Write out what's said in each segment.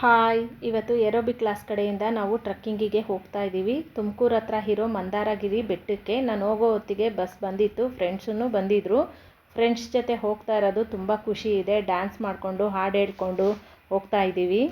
Hi, ಇವತ್ತು aerobic class ಕಡೆಯಿಂದ ನಾವು ಟ್ರಕ್ಕಿಂಗಿಗೆ ಹೋಗ್ತಾ ಇದ್ದೀವಿ. ತುಮಕೂರು ಹತ್ರ ಇರೋ ಮಂದಾರಗಿರಿ ಬೆಟ್ಟಕ್ಕೆ ನಾನು ಹೋಗೋ ಹೊತ್ತಿಗೆ ಬಸ್ ಬಂದಿತ್ತು. ಫ್ರೆಂಡ್ಸೂ ಬಂದಿದ್ದರು. ಫ್ರೆಂಡ್ಸ್ ಜೊತೆ ಹೋಗ್ತಾ ಇರೋದು ತುಂಬ ಖುಷಿ ಇದೆ. ಡ್ಯಾನ್ಸ್ ಮಾಡಿಕೊಂಡು ಹಾಡು ಹೇಳ್ಕೊಂಡು ಹೋಗ್ತಾ ಇದ್ದೀವಿ.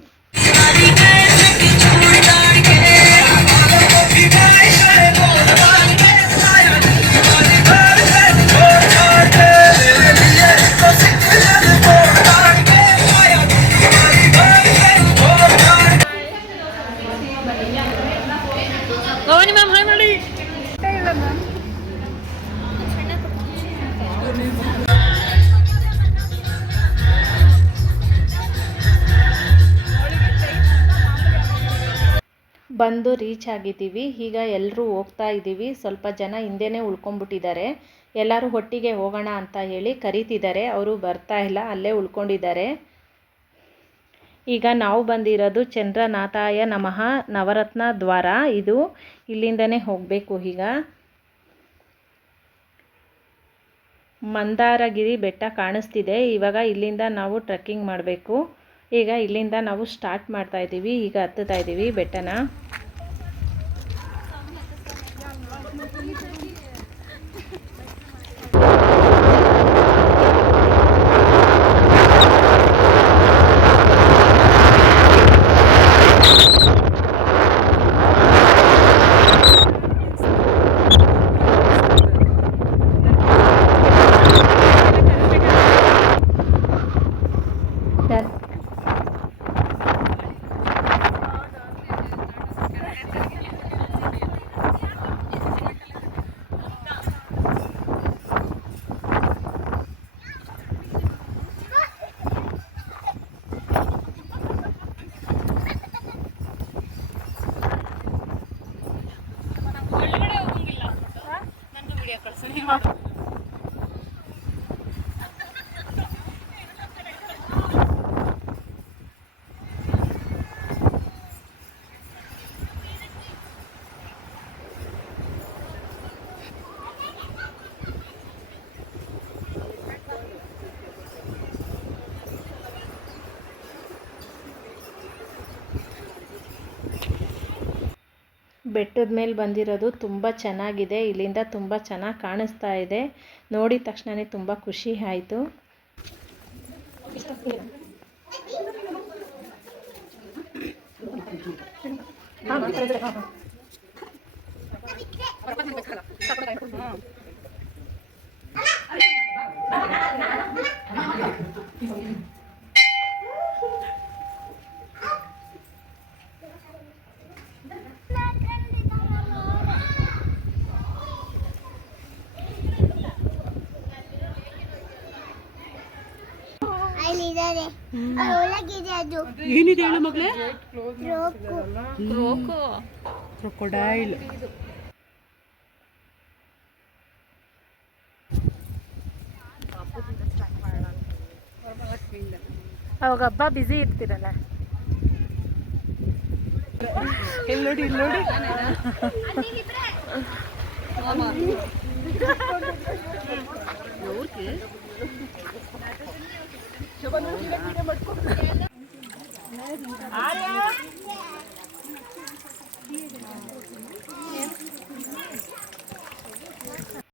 ಬಂದು ರೀಚ್ ಆಗಿದ್ದೀವಿ. ಈಗ ಎಲ್ಲರೂ ಹೋಗ್ತಾ ಇದ್ದೀವಿ. ಸ್ವಲ್ಪ ಜನ ಹಿಂದೆನೇ ಉಳ್ಕೊಂಡ್ಬಿಟ್ಟಿದ್ದಾರೆ. ಎಲ್ಲರೂ ಒಟ್ಟಿಗೆ ಹೋಗೋಣ ಅಂತ ಹೇಳಿ ಕರೀತಿದ್ದಾರೆ. ಅವರು ಬರ್ತಾ ಇಲ್ಲ, ಅಲ್ಲೇ ಉಳ್ಕೊಂಡಿದ್ದಾರೆ. ಈಗ ನಾವು ಬಂದಿರೋದು ಚಂದ್ರನಾಥಾಯ ನಮಃ ನವರತ್ನ ದ್ವಾರ. ಇದು ಇಲ್ಲಿಂದನೇ ಹೋಗಬೇಕು. ಈಗ ಮಂದಾರಗಿರಿ ಬೆಟ್ಟ ಕಾಣಿಸ್ತಿದೆ. ಇವಾಗ ಇಲ್ಲಿಂದ ನಾವು ಟ್ರೆಕ್ಕಿಂಗ್ ಮಾಡಬೇಕು. ಈಗ ಇಲ್ಲಿಂದ ನಾವು ಸ್ಟಾರ್ಟ್ ಮಾಡ್ತಾ ಇದ್ದೀವಿ. ಈಗ ಹತ್ತುತ್ತಾ ಇದ್ದೀವಿ ಬೆಟ್ಟನ. ಬೆಟ್ಟದ ಮೇಲೆ ಬಂದಿರೋದು ತುಂಬ ಚೆನ್ನಾಗಿದೆ. ಇಲ್ಲಿಂದ ತುಂಬ ಚೆನ್ನಾಗಿ ಕಾಣಿಸ್ತಾ ಇದೆ. ನೋಡಿದ ತಕ್ಷಣವೇ ತುಂಬ ಖುಷಿ ಆಯಿತು. ಏನಿದೆ ಹೇಳು ಮಗಳೇ? ಕ್ರೊಕೊಡೈಲ್. ಅವಾಗ ಹಬ್ಬ ಬ್ಯುಸಿ ಇರ್ತೀರಲ್ಲ. ಇಲ್ಲಿ ನೋಡಿ